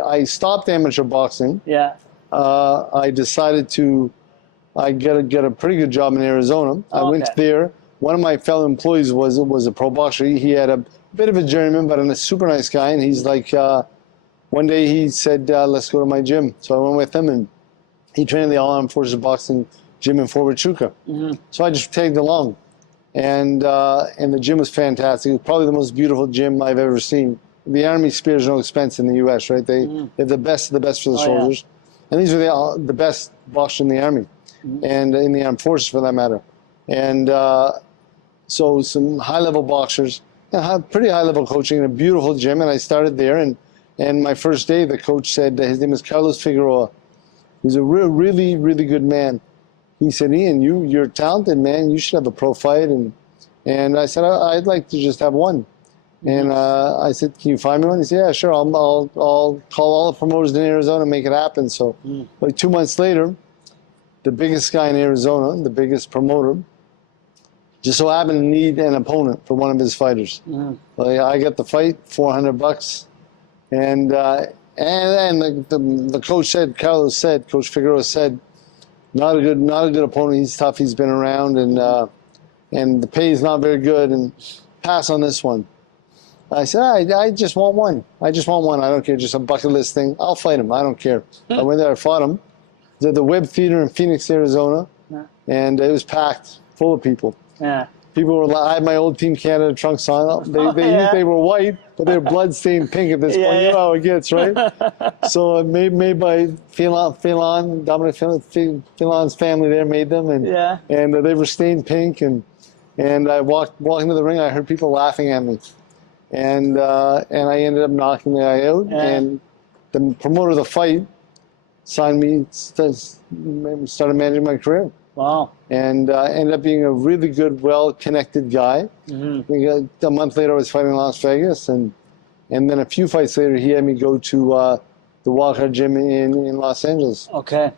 I stopped amateur boxing. Yeah. I decided to get a pretty good job in Arizona. I went there. One of my fellow employees was a pro boxer. He had a bit of a journeyman, but a super nice guy. And he's like, one day he said, let's go to my gym. So I went with him, and he trained in the All Armed Forces Boxing Gym in Fort Huachuca. So I just tagged along. And the gym was fantastic. It was probably the most beautiful gym I've ever seen. The Army spares no expense in the U.S., right? They have the best of the best for the soldiers. Yeah. And these are the best boxers in the Army and in the armed forces, for that matter. And so some high-level boxers, pretty high-level coaching in a beautiful gym. And I started there. And my first day, the coach said, his name is Carlos Figueroa. He's a really, really good man. He said, Ian, you're a talented man. You should have a pro fight. And I said, I'd like to just have one. And I said, can you find me one? He said, yeah, sure. I'll call all the promoters in Arizona and make it happen. So like 2 months later, the biggest guy in Arizona, the biggest promoter, just so happened to need an opponent for one of his fighters. Like, I got the fight, $400. And the coach said, Coach Figueroa said, not a good opponent. He's tough. He's been around, and the pay is not very good. And pass on this one. I said, I just want one. I just want one. I don't care. Just a bucket list thing. I'll fight him. I don't care. I went there. I fought him. At the Webb Theater in Phoenix, Arizona, and it was packed, full of people. Yeah. People were. I had my old Team Canada trunks on. They were white, but they were blood-stained pink at this point. You know how it gets, right? So made by Dominic Phelan's family there made them, and they were stained pink. And I walked into the ring. I heard people laughing at me, and I ended up knocking the guy out. And the promoter of the fight signed me, started managing my career. Wow. And ended up being a really good, well-connected guy. A month later, I was fighting in Las Vegas, and then a few fights later, he had me go to the Wildcard Gym in Los Angeles. Okay.